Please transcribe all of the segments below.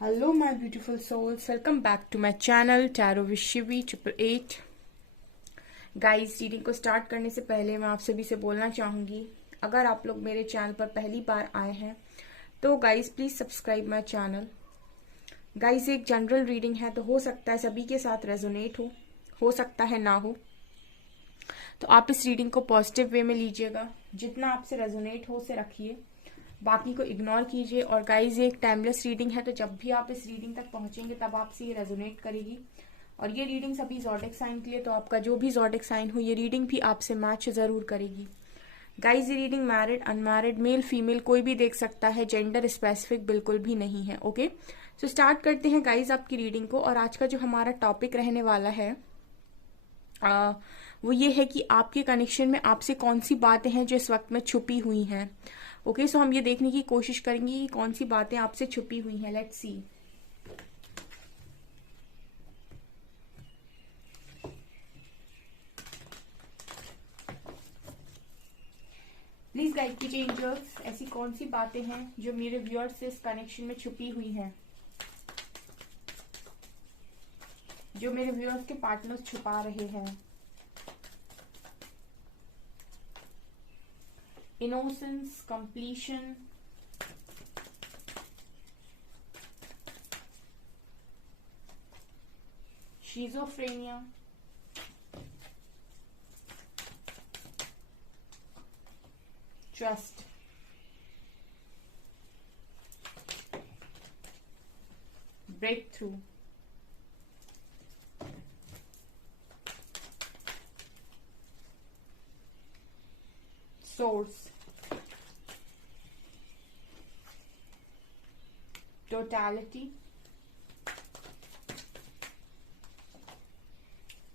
Hello, my beautiful souls. Welcome back to my channel Tarot with Shivi 888. Guys, reading को start करने से पहले मैं आप सभी से बोलना चाहूँगी, अगर आप लोग मेरे चैनल पर पहली बार आए हैं तो guys please subscribe my channel. Guys, एक जनरल रीडिंग है तो हो सकता है सभी के साथ रेजोनेट हो सकता है ना हो, तो आप इस रीडिंग को पॉजिटिव वे में लीजिएगा। जितना आपसे रेजोनेट हो उसे रखिए, बाकी को इग्नोर कीजिए। और गाइज, ये एक टाइमलेस रीडिंग है, तो जब भी आप इस रीडिंग तक पहुंचेंगे तब आपसे ये रेजोनेट करेगी। और ये रीडिंग सभी ज़ोडिक साइन के लिए, तो आपका जो भी ज़ोडिक साइन हो ये रीडिंग भी आपसे मैच ज़रूर करेगी। गाइज, ये reading married unmarried male female कोई भी देख सकता है, जेंडर स्पेसिफिक बिल्कुल भी नहीं है। ओके, सो स्टार्ट करते हैं गाइज आपकी रीडिंग को। और आज का जो हमारा टॉपिक रहने वाला है वो ये है कि आपके कनेक्शन में आपसे कौन सी बातें हैं जो इस वक्त में छुपी हुई हैं। ओके, सो हम ये देखने की कोशिश करेंगे कि कौन सी बातें आपसे छुपी हुई हैं। Let's see. प्लीज गाइड कीजिए एंजल्स, ऐसी कौन सी बातें हैं जो मेरे व्यूअर्स से इस कनेक्शन में छुपी हुई हैं, जो मेरे व्यूअर्स के पार्टनर्स छुपा रहे हैं। Innocence, completion, schizophrenia, trust, breakthrough, source, totality,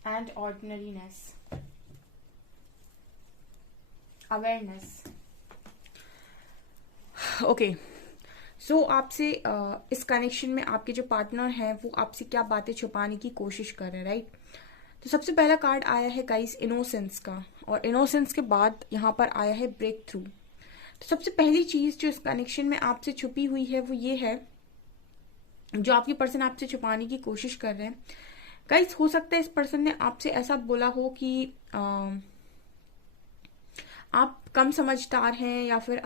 and ordinariness, awareness. Okay, so आपसे इस कनेक्शन में आपके जो पार्टनर हैं वो आपसे क्या बातें छुपाने की कोशिश कर रहे हैं, राइट? तो सबसे पहला कार्ड आया है गाइस इनोसेंस का, और इनोसेंस के बाद यहाँ पर आया है ब्रेक थ्रू। तो सबसे पहली चीज जो इस कनेक्शन में आपसे छुपी हुई है वो ये है, जो आपकी पर्सन आपसे छुपाने की कोशिश कर रहे हैं। गाइस, हो सकता है इस पर्सन ने आपसे ऐसा बोला हो कि आप कम समझदार हैं, या फिर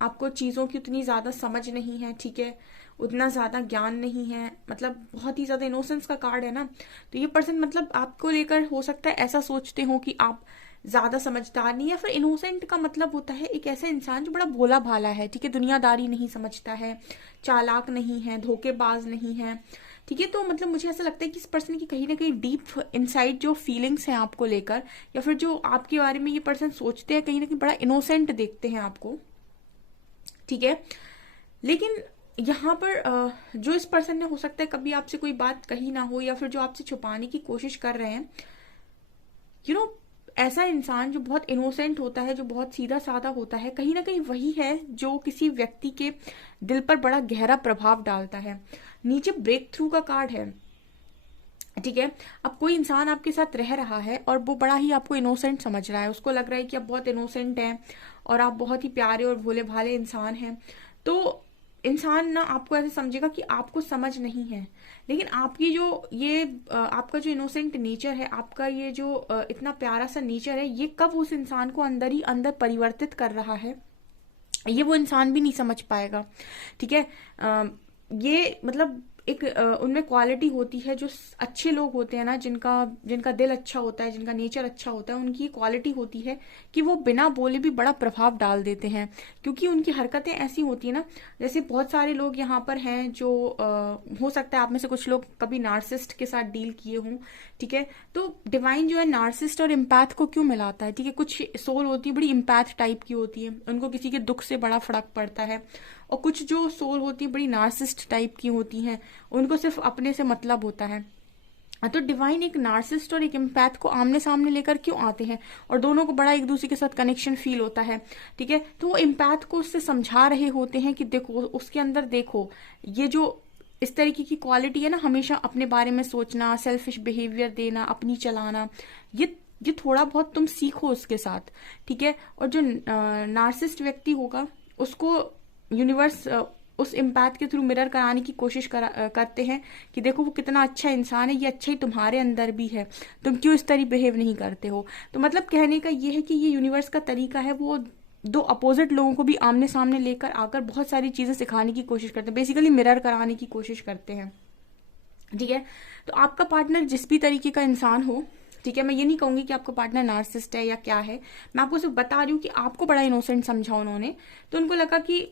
आपको चीज़ों की उतनी ज़्यादा समझ नहीं है, ठीक है, उतना ज़्यादा ज्ञान नहीं है। मतलब बहुत ही ज़्यादा इनोसेंस का कार्ड है ना, तो ये पर्सन मतलब आपको लेकर हो सकता है ऐसा सोचते हो कि आप ज़्यादा समझदार नहीं, या फिर इनोसेंट का मतलब होता है एक ऐसा इंसान जो बड़ा भोला भाला है, ठीक है, दुनियादारी नहीं समझता है, चालाक नहीं है, धोखेबाज नहीं है, ठीक है। तो मतलब मुझे ऐसा लगता है कि इस पर्सन की कहीं ना कहीं डीप इनसाइड जो फीलिंग्स हैं आपको लेकर, या फिर जो आपके बारे में ये पर्सन सोचते हैं, कहीं ना कहीं बड़ा इनोसेंट देखते हैं आपको, ठीक है। लेकिन यहाँ पर जो इस पर्सन ने हो सकता है कभी आपसे कोई बात कही ना हो, या फिर जो आपसे छुपाने की कोशिश कर रहे हैं, यू नो, ऐसा इंसान जो बहुत इनोसेंट होता है, जो बहुत सीधा साधा होता है, कहीं ना कहीं वही है जो किसी व्यक्ति के दिल पर बड़ा गहरा प्रभाव डालता है। नीचे ब्रेक थ्रू का कार्ड है, ठीक है। अब कोई इंसान आपके साथ रह रहा है और वो बड़ा ही आपको इनोसेंट समझ रहा है, उसको लग रहा है कि आप बहुत इनोसेंट हैं और आप बहुत ही प्यारे और भोले भाले इंसान हैं। तो इंसान ना आपको ऐसे समझेगा कि आपको समझ नहीं है, लेकिन आपकी जो ये आपका जो इनोसेंट नेचर है, आपका ये जो इतना प्यारा सा नेचर है, ये कब उस इंसान को अंदर ही अंदर परिवर्तित कर रहा है, ये वो इंसान भी नहीं समझ पाएगा, ठीक है। ये मतलब एक उनमें क्वालिटी होती है, जो अच्छे लोग होते हैं ना, जिनका जिनका दिल अच्छा होता है, जिनका नेचर अच्छा होता है, उनकी क्वालिटी होती है कि वो बिना बोले भी बड़ा प्रभाव डाल देते हैं, क्योंकि उनकी हरकतें ऐसी होती है ना। जैसे बहुत सारे लोग यहाँ पर हैं जो हो सकता है आप में से कुछ लोग कभी नार्सिस्ट के साथ डील किए हों, ठीक है। तो डिवाइन जो है नार्सिस्ट और इम्पैथ को क्यों मिलाता है, ठीक है। कुछ सोल होती है बड़ी इम्पैथ टाइप की होती है, उनको किसी के दुख से बड़ा फर्क पड़ता है, और कुछ जो सोल होती है बड़ी नार्सिस्ट टाइप की होती हैं, उनको सिर्फ अपने से मतलब होता है। तो डिवाइन एक नार्सिस्ट और एक एम्पैथ को आमने सामने लेकर क्यों आते हैं, और दोनों को बड़ा एक दूसरे के साथ कनेक्शन फील होता है, ठीक है। तो वो एम्पैथ को उससे समझा रहे होते हैं कि देखो उसके अंदर, देखो ये जो इस तरीके की क्वालिटी है ना, हमेशा अपने बारे में सोचना, सेल्फिश बिहेवियर देना, अपनी चलाना, ये थोड़ा बहुत तुम सीखो उसके साथ, ठीक है। और जो नार्सिस्ट व्यक्ति होगा उसको यूनिवर्स उस इम्पैथ के थ्रू मिरर कराने की कोशिश करते हैं कि देखो वो कितना अच्छा इंसान है, ये अच्छा ही तुम्हारे अंदर भी है, तुम क्यों इस तरह बिहेव नहीं करते हो। तो मतलब कहने का ये है कि ये यूनिवर्स का तरीका है, वो दो अपोजिट लोगों को भी आमने सामने लेकर आकर बहुत सारी चीज़ें सिखाने की कोशिश करते हैं, बेसिकली मिरर कराने की कोशिश करते हैं। ठीक है, तो आपका पार्टनर जिस भी तरीके का इंसान हो, ठीक है, मैं ये नहीं कहूंगी कि आपका पार्टनर नार्सिसिस्ट है या क्या है, मैं आपको सिर्फ बता रही हूँ कि आपको बड़ा इनोसेंट समझा उन्होंने, तो उनको लगा कि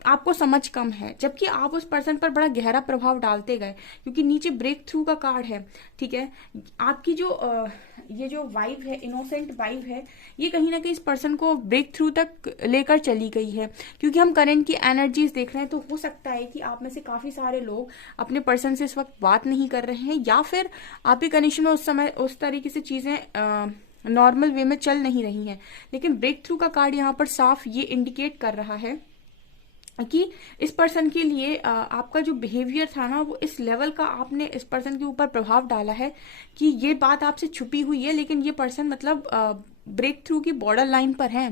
आपको समझ कम है, जबकि आप उस पर्सन पर बड़ा गहरा प्रभाव डालते गए, क्योंकि नीचे ब्रेक थ्रू का कार्ड है। ठीक है, आपकी जो ये जो वाइब है, इनोसेंट वाइब है, ये कहीं ना कहीं इस पर्सन को ब्रेक थ्रू तक लेकर चली गई है, क्योंकि हम करंट की एनर्जीज देख रहे हैं। तो हो सकता है कि आप में से काफी सारे लोग अपने पर्सन से इस वक्त बात नहीं कर रहे हैं, या फिर आपके कनेक्शन में उस समय उस तरीके से चीजें नॉर्मल वे में चल नहीं रही हैं। लेकिन ब्रेक थ्रू का कार्ड यहाँ पर साफ ये इंडिकेट कर रहा है कि इस पर्सन के लिए आपका जो बिहेवियर था ना, वो इस लेवल का आपने इस पर्सन के ऊपर प्रभाव डाला है कि ये बात आपसे छुपी हुई है, लेकिन ये पर्सन मतलब ब्रेक थ्रू की बॉर्डर लाइन पर है।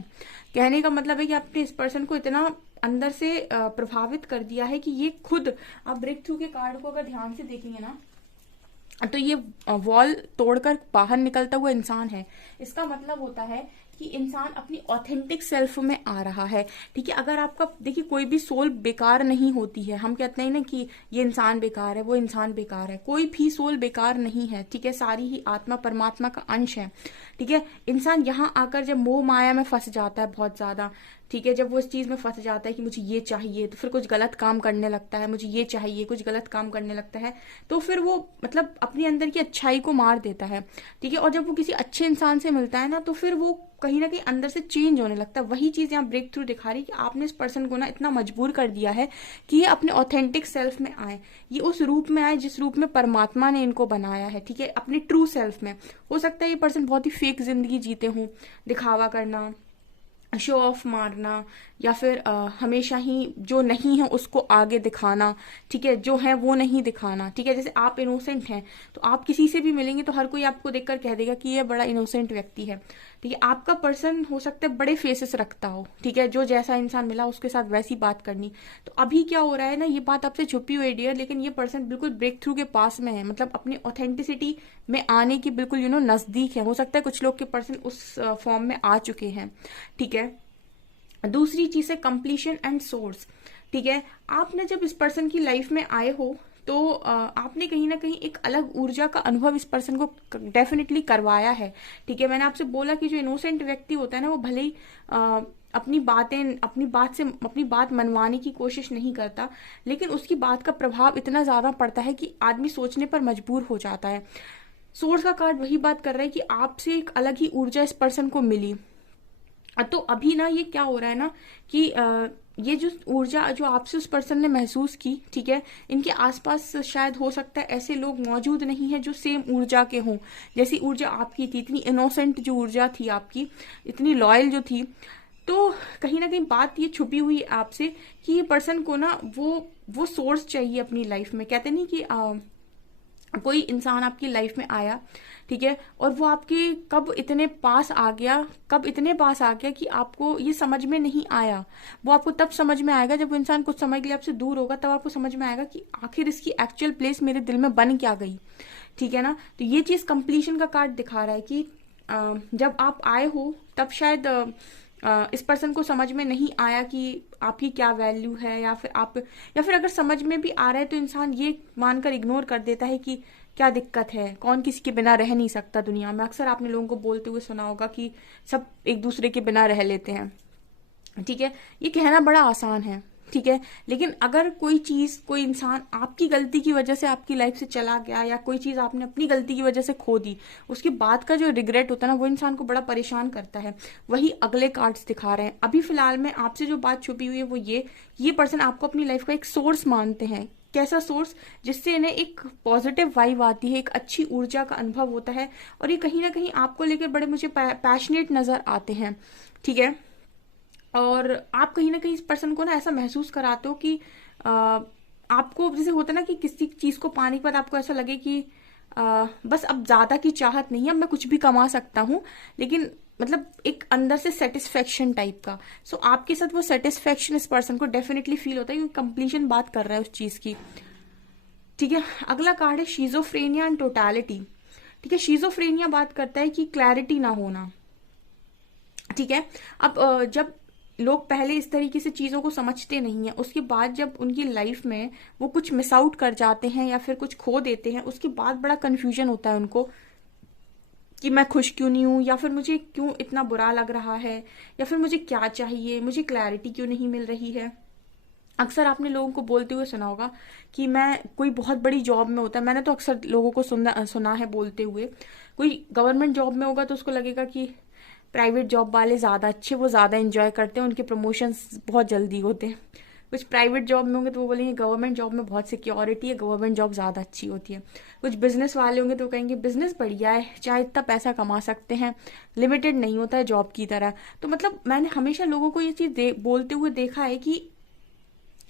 कहने का मतलब है कि आपने इस पर्सन को इतना अंदर से प्रभावित कर दिया है कि ये खुद, आप ब्रेक थ्रू के कार्ड को अगर ध्यान से देखेंगे ना, तो ये वॉल तोड़कर बाहर निकलता हुआ इंसान है। इसका मतलब होता है कि इंसान अपनी ऑथेंटिक सेल्फ में आ रहा है। ठीक है, अगर आपका देखिए कोई भी सोल बेकार नहीं होती है, हम कहते हैं ना कि ये इंसान बेकार है, वो इंसान बेकार है, कोई भी सोल बेकार नहीं है। ठीक है, सारी ही आत्मा परमात्मा का अंश है। ठीक है, इंसान यहाँ आकर जब मोह माया में फंस जाता है बहुत ज्यादा, ठीक है, जब वो इस चीज में फंस जाता है कि मुझे ये चाहिए, तो फिर कुछ गलत काम करने लगता है, मुझे ये चाहिए, कुछ गलत काम करने लगता है, तो फिर वो मतलब अपने अंदर की अच्छाई को मार देता है। ठीक है, और जब वो किसी अच्छे इंसान से मिलता है ना, तो फिर वो कहीं ना कहीं अंदर से चेंज होने लगता है। वही चीज यहाँ ब्रेक थ्रू दिखा रही है कि आपने इस पर्सन को ना इतना मजबूर कर दिया है कि ये अपने ऑथेंटिक सेल्फ में आए, ये उस रूप में आए जिस रूप में परमात्मा ने इनको बनाया है। ठीक है, अपने ट्रू सेल्फ में। हो सकता है ये पर्सन बहुत ही फेक जिंदगी जीते हों, दिखावा करना, शो ऑफ मारना, या फिर हमेशा ही जो नहीं है उसको आगे दिखाना। ठीक है, जो है वो नहीं दिखाना। ठीक है, जैसे आप इनोसेंट हैं, तो आप किसी से भी मिलेंगे तो हर कोई आपको देखकर कह देगा कि ये बड़ा इनोसेंट व्यक्ति है। ठीक है, आपका पर्सन हो सकता है बड़े फेसेस रखता हो, ठीक है, जो जैसा इंसान मिला उसके साथ वैसी बात करनी। तो अभी क्या हो रहा है ना, ये बात आपसे छुपी हुई है डियर, लेकिन ये पर्सन बिल्कुल ब्रेक थ्रू के पास में है, मतलब अपनी ऑथेंटिसिटी में आने की बिल्कुल नजदीक है। हो सकता है कुछ लोग के पर्सन उस फॉर्म में आ चुके हैं। ठीक है, दूसरी चीज है कंप्लीशन एंड सोर्स। ठीक है, आपने जब इस पर्सन की लाइफ में आए हो, तो आपने कहीं ना कहीं एक अलग ऊर्जा का अनुभव इस पर्सन को डेफिनेटली करवाया है। ठीक है, मैंने आपसे बोला कि जो इनोसेंट व्यक्ति होता है ना, वो भले ही अपनी बात मनवाने की कोशिश नहीं करता, लेकिन उसकी बात का प्रभाव इतना ज्यादा पड़ता है कि आदमी सोचने पर मजबूर हो जाता है। सोर्स का कार्ड वही बात कर रहा है कि आपसे एक अलग ही ऊर्जा इस पर्सन को मिली। तो अभी ना ये क्या हो रहा है ना कि ये जो ऊर्जा जो आपसे उस पर्सन ने महसूस की, ठीक है, इनके आसपास शायद हो सकता है ऐसे लोग मौजूद नहीं है जो सेम ऊर्जा के हों, जैसी ऊर्जा आपकी थी, इतनी इनोसेंट जो ऊर्जा थी आपकी, इतनी लॉयल जो थी। तो कहीं ना कहीं बात ये छुपी हुई है आपसे कि ये पर्सन को ना वो सोर्स चाहिए अपनी लाइफ में। कहते नहीं कि कोई इंसान आपकी लाइफ में आया, ठीक है, और वो आपके कब इतने पास आ गया कि आपको ये समझ में नहीं आया। वो आपको तब समझ में आएगा जब वो इंसान कुछ समय के लिए आपसे दूर होगा, तब आपको समझ में आएगा कि आखिर इसकी एक्चुअल प्लेस मेरे दिल में बन क्या गई। ठीक है ना, तो ये चीज कंप्लीशन का कार्ड दिखा रहा है कि जब आप आए हो तब शायद इस पर्सन को समझ में नहीं आया कि आपकी क्या वैल्यू है, या फिर अगर समझ में भी आ रहा है तो इंसान ये मानकर इग्नोर कर देता है कि क्या दिक्कत है, कौन किसी के बिना रह नहीं सकता दुनिया में। अक्सर आपने लोगों को बोलते हुए सुना होगा कि सब एक दूसरे के बिना रह लेते हैं। ठीक है, ये कहना बड़ा आसान है, ठीक है, लेकिन अगर कोई इंसान आपकी गलती की वजह से आपकी लाइफ से चला गया, या कोई चीज आपने अपनी गलती की वजह से खो दी, उसके बाद का जो रिग्रेट होता है ना, वो इंसान को बड़ा परेशान करता है। वही अगले कार्ड्स दिखा रहे हैं। अभी फिलहाल में आपसे जो बात छुपी हुई है वो ये पर्सन आपको अपनी लाइफ का एक सोर्स मानते हैं। कैसा सोर्स? जिससे इन्हें एक पॉजिटिव वाइब आती है, एक अच्छी ऊर्जा का अनुभव होता है, और ये कहीं ना कहीं आपको लेकर बड़े मुझे पैशनेट नजर आते हैं। ठीक है, और आप कहीं ना कहीं इस पर्सन को ना ऐसा महसूस कराते हो कि आपको जैसे होता है ना कि किसी चीज को पाने के बाद आपको ऐसा लगे कि बस अब ज्यादा की चाहत नहीं है, अब मैं कुछ भी कमा सकता हूँ, लेकिन मतलब एक अंदर से सेटिस्फेक्शन टाइप का। सो आपके साथ वो सेटिस्फेक्शन इस पर्सन को डेफिनेटली फील होता है, क्योंकि कंप्लीशन बात कर रहा है उस चीज की। ठीक है, अगला कार्ड है शीजोफ्रेनिया एंड टोटलिटी। ठीक है, शीजोफ्रेनिया बात करता है कि क्लैरिटी ना होना। ठीक है, अब जब लोग पहले इस तरीके से चीजों को समझते नहीं है, उसके बाद जब उनकी लाइफ में वो कुछ मिस आउट कर जाते हैं या फिर कुछ खो देते हैं, उसके बाद बड़ा कंफ्यूजन होता है उनको कि मैं खुश क्यों नहीं हूं, या फिर मुझे क्यों इतना बुरा लग रहा है, या फिर मुझे क्या चाहिए, मुझे क्लैरिटी क्यों नहीं मिल रही है। अक्सर आपने लोगों को बोलते हुए सुना होगा कि मैं कोई बहुत बड़ी जॉब में होता है, मैंने तो अक्सर लोगों को सुना है बोलते हुए, कोई गवर्नमेंट जॉब में होगा तो उसको लगेगा कि प्राइवेट जॉब वाले ज़्यादा अच्छे, वो ज़्यादा एंजॉय करते हैं, उनके प्रमोशंस बहुत जल्दी होते हैं। कुछ प्राइवेट जॉब में होंगे तो वो बोलेंगे गवर्नमेंट जॉब में बहुत सिक्योरिटी है, गवर्नमेंट जॉब ज़्यादा अच्छी होती है। कुछ बिजनेस वाले होंगे तो वो कहेंगे बिजनेस बढ़िया है, चाहे इतना पैसा कमा सकते हैं, लिमिटेड नहीं होता है जॉब की तरह। तो मतलब मैंने हमेशा लोगों को ये चीज़ बोलते हुए देखा है कि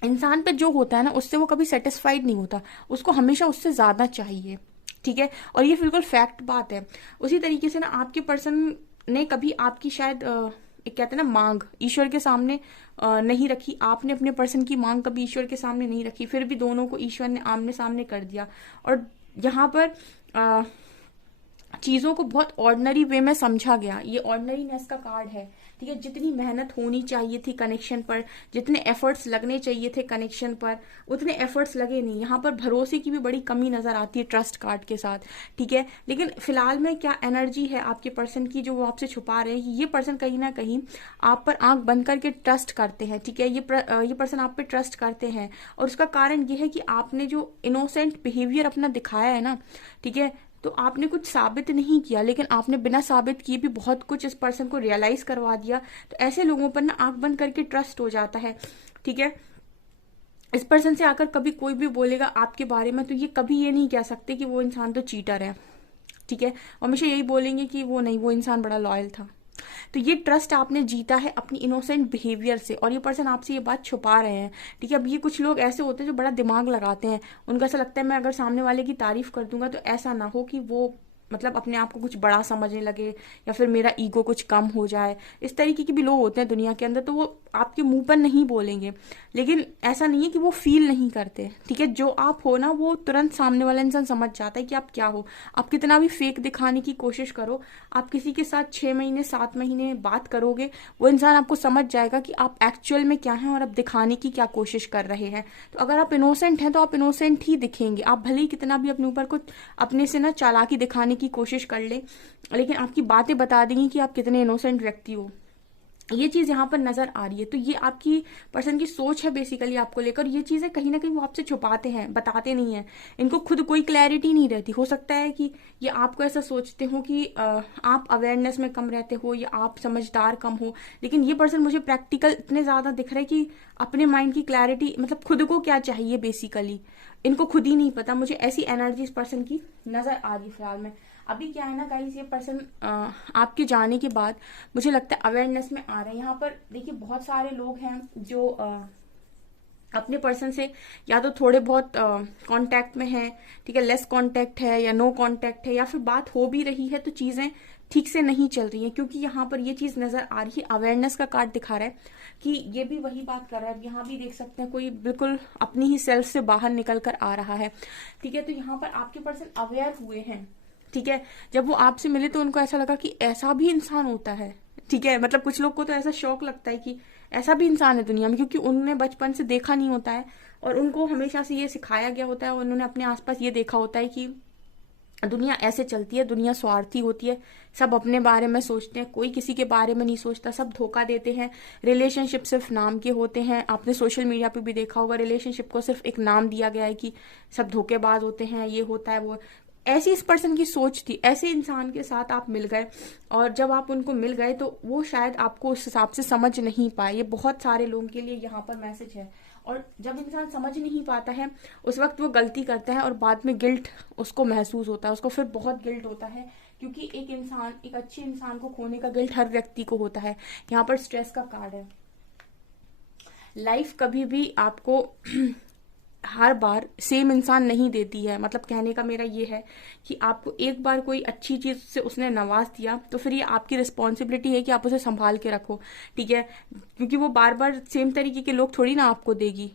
इंसान पे जो होता है ना, उससे वो कभी सेटिस्फाइड नहीं होता, उसको हमेशा उससे ज्यादा चाहिए। ठीक है, और ये बिल्कुल फैक्ट बात है। उसी तरीके से ना आपके पर्सन ने कभी आपकी शायद एक कहते हैं ना मांग ईश्वर के सामने नहीं रखी, आपने अपने पर्सन की मांग कभी ईश्वर के सामने नहीं रखी, फिर भी दोनों को ईश्वर ने आमने सामने कर दिया। और यहाँ पर चीजों को बहुत ऑर्डिनरी वे में समझा गया, ये ऑर्डिनरीनेस का कार्ड है। ठीक है, जितनी मेहनत होनी चाहिए थी कनेक्शन पर, जितने एफर्ट्स लगने चाहिए थे कनेक्शन पर, उतने एफर्ट्स लगे नहीं। यहाँ पर भरोसे की भी बड़ी कमी नजर आती है ट्रस्ट कार्ड के साथ। ठीक है, लेकिन फिलहाल में क्या एनर्जी है आपके पर्सन की जो वो आपसे छुपा रहे हैं, ये पर्सन कहीं ना कहीं आप पर आंख बंद करके ट्रस्ट करते हैं। ठीक है, ये पर्सन आप पे ट्रस्ट करते हैं, और उसका कारण ये है कि आपने जो इनोसेंट बिहेवियर अपना दिखाया है ना, ठीक है, तो आपने कुछ साबित नहीं किया, लेकिन आपने बिना साबित किए भी बहुत कुछ इस पर्सन को रियलाइज करवा दिया। तो ऐसे लोगों पर ना आंख बंद करके ट्रस्ट हो जाता है। ठीक है, इस पर्सन से आकर कभी कोई भी बोलेगा आपके बारे में तो ये कभी ये नहीं कह सकते कि वो इंसान तो चीटर है। ठीक है, हमेशा यही बोलेंगे कि वो नहीं, वो इंसान बड़ा लॉयल था। तो ये ट्रस्ट आपने जीता है अपनी इनोसेंट बिहेवियर से, और ये पर्सन आपसे ये बात छुपा रहे हैं। ठीक है, अब ये कुछ लोग ऐसे होते हैं जो बड़ा दिमाग लगाते हैं, उनको ऐसा लगता है मैं अगर सामने वाले की तारीफ कर दूंगा तो ऐसा ना हो कि वो मतलब अपने आप को कुछ बड़ा समझने लगे, या फिर मेरा ईगो कुछ कम हो जाए। इस तरीके के भी लोग होते हैं दुनिया के अंदर, तो वो आपके मुंह पर नहीं बोलेंगे, लेकिन ऐसा नहीं है कि वो फील नहीं करते। ठीक है, जो आप हो ना वो तुरंत सामने वाला इंसान समझ जाता है कि आप क्या हो। आप कितना भी फेक दिखाने की कोशिश करो, आप किसी के साथ 6 महीने 7 महीने बात करोगे, वो इंसान आपको समझ जाएगा कि आप एक्चुअल में क्या हैं और आप दिखाने की क्या कोशिश कर रहे हैं। तो अगर आप इनोसेंट हैं तो आप इनोसेंट ही दिखेंगे, आप भले ही कितना भी अपने ऊपर कुछ अपने से ना चालाकी दिखाने की कोशिश कर ले, लेकिन आपकी बातें बता देंगी कि आप कितने इनोसेंट व्यक्ति हो। ये चीज यहाँ पर नजर आ रही है। तो ये आपकी पर्सन की सोच है बेसिकली आपको लेकर। ये चीजें कहीं ना कहीं वो आपसे छुपाते हैं, बताते नहीं है, इनको खुद कोई क्लैरिटी नहीं रहती। हो सकता है कि ये आपको ऐसा सोचते हो कि आप अवेयरनेस में कम रहते हो या आप समझदार कम हो, लेकिन ये पर्सन मुझे प्रैक्टिकल इतने ज्यादा दिख रहे कि अपने माइंड की क्लैरिटी मतलब खुद को क्या चाहिए बेसिकली इनको खुद ही नहीं पता। मुझे ऐसी एनर्जी इस पर्सन की नजर आ रही फिलहाल में। अभी क्या है ना गाइस, ये पर्सन आपके जाने के बाद मुझे लगता है अवेयरनेस में आ रहे हैं। यहाँ पर देखिए बहुत सारे लोग हैं जो अपने पर्सन से या तो थोड़े बहुत कांटेक्ट में है, ठीक है, लेस कांटेक्ट है या नो कांटेक्ट है, या फिर बात हो भी रही है तो चीजें ठीक से नहीं चल रही है, क्योंकि यहाँ पर ये चीज नजर आ रही है। अवेयरनेस का कार्ड दिखा रहा है कि ये भी वही बात कर रहा है। यहाँ भी देख सकते हैं कोई बिल्कुल अपनी ही सेल्फ से बाहर निकल कर आ रहा है। ठीक है, तो यहाँ पर आपके पर्सन अवेयर हुए हैं। ठीक है, जब वो आपसे मिले तो उनको ऐसा लगा कि ऐसा भी इंसान होता है। ठीक है, मतलब कुछ लोग को तो ऐसा शौक लगता है कि ऐसा भी इंसान है दुनिया में, क्योंकि उन्होंने बचपन से देखा नहीं होता है और उनको हमेशा से ये सिखाया गया होता है, और उन्होंने अपने आसपास ये देखा होता है कि दुनिया ऐसे चलती है, दुनिया स्वार्थी होती है, सब अपने बारे में सोचते हैं, कोई किसी के बारे में नहीं सोचता, सब धोखा देते हैं, रिलेशनशिप सिर्फ नाम के होते हैं। आपने सोशल मीडिया पे भी देखा होगा, रिलेशनशिप को सिर्फ एक नाम दिया गया है कि सब धोखेबाज होते हैं, ये होता है वो। ऐसी इस पर्सन की सोच थी, ऐसे इंसान के साथ आप मिल गए, और जब आप उनको मिल गए तो वो शायद आपको उस हिसाब से समझ नहीं पाए। ये बहुत सारे लोगों के लिए यहाँ पर मैसेज है। और जब इंसान समझ नहीं पाता है उस वक्त वो गलती करता है, और बाद में गिल्ट उसको महसूस होता है, उसको फिर बहुत गिल्ट होता है, क्योंकि एक इंसान, एक अच्छे इंसान को खोने का गिल्ट हर व्यक्ति को होता है। यहाँ पर स्ट्रेस का कार्ड है। लाइफ कभी भी आपको हर बार सेम इंसान नहीं देती है। मतलब कहने का मेरा ये है कि आपको एक बार कोई अच्छी चीज से उसने नवाज दिया तो फिर ये आपकी रिस्पॉन्सिबिलिटी है कि आप उसे संभाल के रखो, ठीक है, क्योंकि वो बार बार सेम तरीके के लोग थोड़ी ना आपको देगी,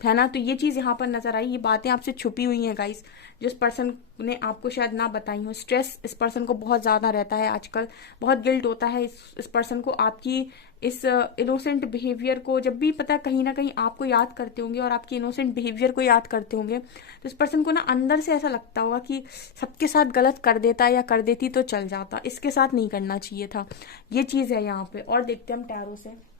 है ना। तो ये चीज यहाँ पर नजर आई, ये बातें आपसे छुपी हुई हैं गाइस, जिस पर्सन ने आपको शायद ना बताई हो। स्ट्रेस इस पर्सन को बहुत ज्यादा रहता है आजकल, बहुत गिल्ट होता है इस पर्सन को आपकी इस इनोसेंट बिहेवियर को। जब भी पता है कहीं ना कहीं आपको याद करते होंगे और आपके इनोसेंट बिहेवियर को याद करते होंगे तो इस पर्सन को ना अंदर से ऐसा लगता होगा कि सबके साथ गलत कर देता या कर देती तो चल जाता, इसके साथ नहीं करना चाहिए था। ये चीज है यहाँ पे। और देखते हैं हम टैरो से।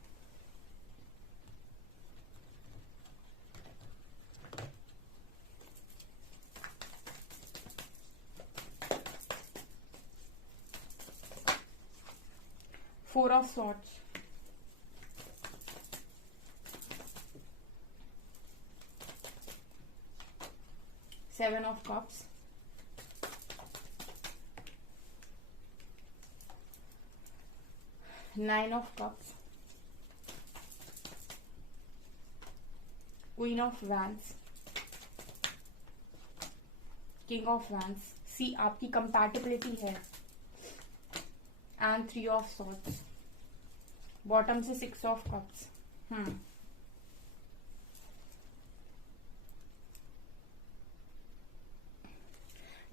Four of swords, seven of cups, nine of cups, queen of wands, king of wands. See आपकी कंपैटिबिलिटी है, and three of swords. Bottom से सिक्स ऑफ कप्स।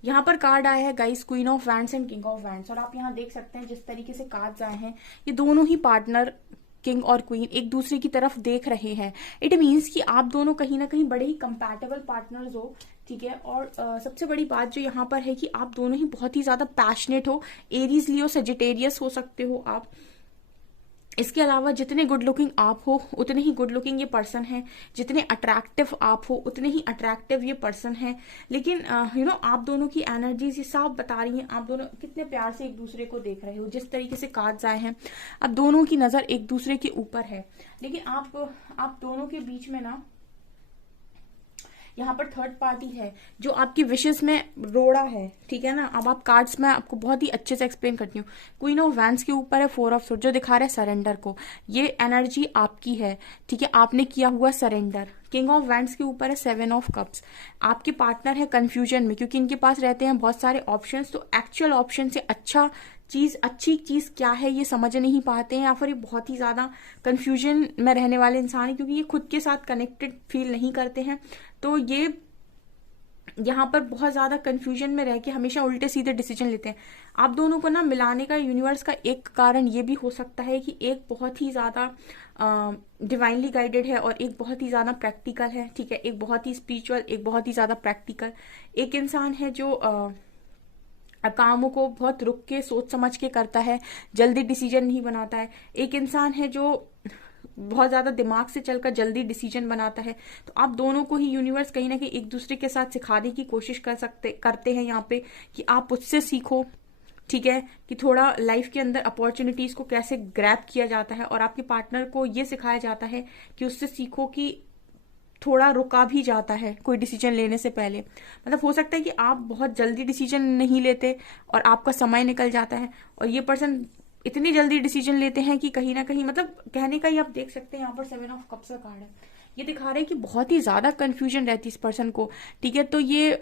यहाँ पर कार्ड आया है guys queen of wands and king of wands, और आप यहाँ देख सकते हैं जिस तरीके से कार्ड्स आए हैं ये दोनों ही पार्टनर किंग और क्वीन एक दूसरे की तरफ देख रहे हैं। इट मीन्स कि आप दोनों कहीं ना कहीं बड़े ही कंपैटिबल पार्टनर्स हो, ठीक है। और सबसे बड़ी बात जो यहाँ पर है कि आप दोनों ही बहुत ही ज्यादा पैशनेट हो, एरीज लियो सजिटेरियस हो सकते हो आप। इसके अलावा जितने गुड लुकिंग आप हो उतने ही गुड लुकिंग ये पर्सन है, जितने अट्रैक्टिव आप हो उतने ही अट्रैक्टिव ये पर्सन है। लेकिन आप दोनों की एनर्जीज ये साफ बता रही हैं, आप दोनों कितने प्यार से एक दूसरे को देख रहे हो। जिस तरीके से कार्ड्स आए हैं अब दोनों की नजर एक दूसरे के ऊपर है। लेकिन आप दोनों के बीच में ना यहाँ पर थर्ड पार्टी है जो आपकी विशेष में रोड़ा है, ठीक है ना। अब आप कार्ड्स में आपको बहुत ही अच्छे से एक्सप्लेन करती हूँ। क्वीन ऑफ वैंड्स के ऊपर है फोर ऑफ सोर्ड जो दिखा रहा है सरेंडर को, ये एनर्जी आपकी है, ठीक है, आपने किया हुआ सरेंडर। किंग ऑफ वैंड्स के ऊपर है सेवन ऑफ कप्स, आपके पार्टनर है कंफ्यूजन में क्योंकि इनके पास रहते हैं बहुत सारे ऑप्शंस, तो एक्चुअल ऑप्शन से अच्छी चीज क्या है ये समझ नहीं पाते हैं, या फिर ये बहुत ही ज्यादा कंफ्यूजन में रहने वाले इंसान है क्योंकि ये खुद के साथ कनेक्टेड फील नहीं करते हैं। तो ये यहाँ पर बहुत ज्यादा कंफ्यूजन में रह के हमेशा उल्टे सीधे डिसीजन लेते हैं। आप दोनों को ना मिलाने का यूनिवर्स का एक कारण ये भी हो सकता है कि एक बहुत ही ज्यादा डिवाइनली गाइडेड है और एक बहुत ही ज्यादा प्रैक्टिकल है, ठीक है। एक बहुत ही स्पिरिचुअल, एक बहुत ही ज्यादा प्रैक्टिकल। एक इंसान है जो कामों को बहुत रुक के सोच समझ के करता है, जल्दी डिसीजन नहीं बनाता है। एक इंसान है जो बहुत ज्यादा दिमाग से चलकर जल्दी डिसीजन बनाता है। तो आप दोनों को ही यूनिवर्स कहीं ना कहीं एक दूसरे के साथ सिखाने की कोशिश करते हैं यहाँ पे कि आप उससे सीखो, ठीक है, कि थोड़ा लाइफ के अंदर अपॉर्चुनिटीज को कैसे ग्रैब किया जाता है, और आपके पार्टनर को ये सिखाया जाता है कि उससे सीखो कि थोड़ा रुका भी जाता है कोई डिसीजन लेने से पहले। मतलब हो सकता है कि आप बहुत जल्दी डिसीजन नहीं लेते और आपका समय निकल जाता है, और ये पर्सन इतनी जल्दी डिसीजन लेते हैं कि कहीं ना कहीं, मतलब कहने का ही आप देख सकते हैं यहाँ पर सेवन ऑफ कप्स का कार्ड है, ये दिखा रहे हैं कि बहुत ही ज्यादा कंफ्यूजन रहती है इस पर्सन को, ठीक है। तो ये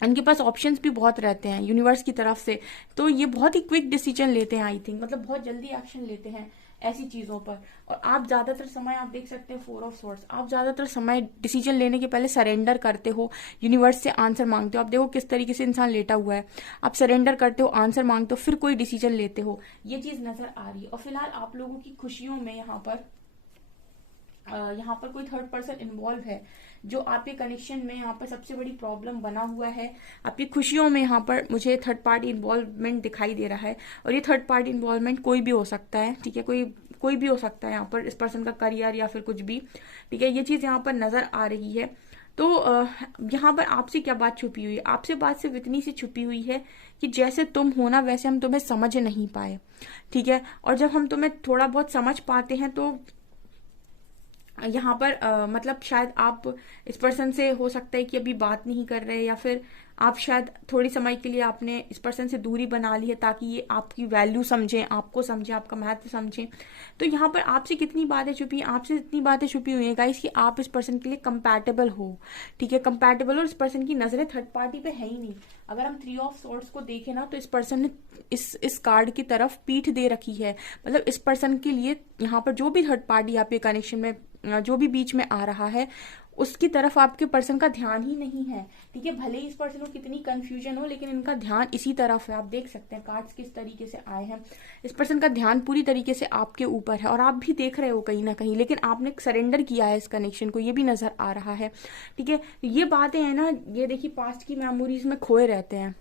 इनके पास ऑप्शंस भी बहुत रहते हैं यूनिवर्स की तरफ से, तो ये बहुत ही क्विक डिसीजन लेते हैं आई थिंक, मतलब बहुत जल्दी एक्शन लेते हैं ऐसी चीजों पर। और आप ज्यादातर समय आप देख सकते हैं फोर ऑफ सोर्ड्स, आप ज्यादातर समय डिसीजन लेने के पहले सरेंडर करते हो, यूनिवर्स से आंसर मांगते हो। आप देखो किस तरीके से इंसान लेटा हुआ है, आप सरेंडर करते हो, आंसर मांगते हो, फिर कोई डिसीजन लेते हो, ये चीज नजर आ रही है। और फिलहाल आप लोगों की खुशियों में यहाँ पर कोई थर्ड पर्सन इन्वॉल्व है जो आपके कनेक्शन में यहाँ पर सबसे बड़ी प्रॉब्लम बना हुआ है। आपकी खुशियों में यहाँ पर मुझे थर्ड पार्टी इन्वॉल्वमेंट दिखाई दे रहा है, और ये थर्ड पार्टी इन्वॉल्वमेंट कोई भी हो सकता है, ठीक है, कोई भी हो सकता है यहाँ पर, इस पर्सन का करियर या फिर कुछ भी, ठीक है, ये चीज यहाँ पर नजर आ रही है। तो यहाँ पर आपसे क्या बात छुपी हुई है? आपसे बात सिर्फ इतनी सी छुपी हुई है कि जैसे तुम हो ना वैसे हम तुम्हें समझ नहीं पाए, ठीक है। और जब हम तुम्हें थोड़ा बहुत समझ पाते हैं तो यहाँ पर मतलब शायद आप इस पर्सन से हो सकता है कि अभी बात नहीं कर रहे, या फिर आप शायद थोड़ी समय के लिए आपने इस पर्सन से दूरी बना ली है ताकि ये आपकी वैल्यू समझें, आपको समझें, आपका महत्व समझें। तो यहाँ पर आपसे कितनी बातें छुपी हैं, आपसे इतनी बातें छुपी हुई हैं गाइस कि आप इस पर्सन के लिए कंपैटिबल हो, ठीक है, कंपैटिबल। और इस पर्सन की नजरें थर्ड पार्टी पे है ही नहीं। अगर हम 3 ऑफ सोर्ड्स को देखें ना, तो इस पर्सन ने इस कार्ड की तरफ पीठ दे रखी है। मतलब इस पर्सन के लिए यहाँ पर जो भी थर्ड पार्टी आपके कनेक्शन में जो भी बीच में आ रहा है, उसकी तरफ आपके पर्सन का ध्यान ही नहीं है, ठीक है। भले ही इस पर्सन को कितनी कंफ्यूजन हो, लेकिन इनका ध्यान इसी तरफ है। आप देख सकते हैं कार्ड्स किस तरीके से आए हैं। इस पर्सन का ध्यान पूरी तरीके से आपके ऊपर है और आप भी देख रहे हो कहीं ना कहीं, लेकिन आपने सरेंडर किया है इस कनेक्शन को, ये भी नजर आ रहा है, ठीक है। ये बातें हैं ना, ये देखिए पास्ट की मेमोरीज में खोए रहते हैं।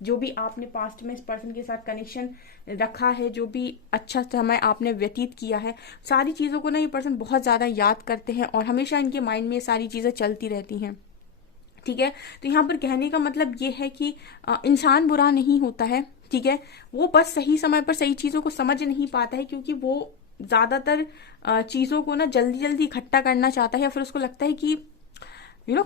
जो भी आपने पास्ट में इस पर्सन के साथ कनेक्शन रखा है, जो भी अच्छा समय आपने व्यतीत किया है, सारी चीज़ों को ना ये पर्सन बहुत ज़्यादा याद करते हैं और हमेशा इनके माइंड में ये सारी चीज़ें चलती रहती हैं, ठीक है। तो यहाँ पर कहने का मतलब ये है कि इंसान बुरा नहीं होता है, ठीक है। वो बस सही समय पर सही चीज़ों को समझ नहीं पाता है, क्योंकि वो ज़्यादातर चीज़ों को ना जल्दी जल्दी इकट्ठा करना चाहता है, या फिर उसको लगता है कि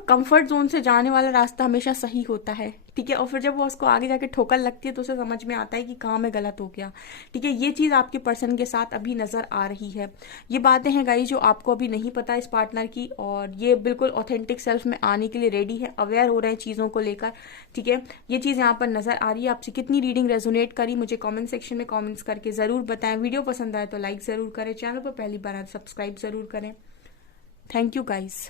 कंफर्ट जोन से जाने वाला रास्ता हमेशा सही होता है, ठीक है। और फिर जब वो उसको आगे जाके ठोकर लगती है तो उसे समझ में आता है कि कहाँ मैं गलत हो गया, ठीक है। ये चीज आपके पर्सन के साथ अभी नजर आ रही है। ये बातें हैं गाइस जो आपको अभी नहीं पता इस पार्टनर की, और ये बिल्कुल ऑथेंटिक सेल्फ में आने के लिए रेडी है, अवेयर हो रहे हैं चीजों को लेकर, ठीक है। ये चीज यहाँ पर नजर आ रही है। आपसे कितनी रीडिंग रेजोनेट करी मुझे कॉमेंट सेक्शन में कॉमेंट्स करके जरूर बताएं। वीडियो पसंद आए तो लाइक जरूर करें, चैनल पर पहली बार आए सब्सक्राइब जरूर करें। Thank you guys.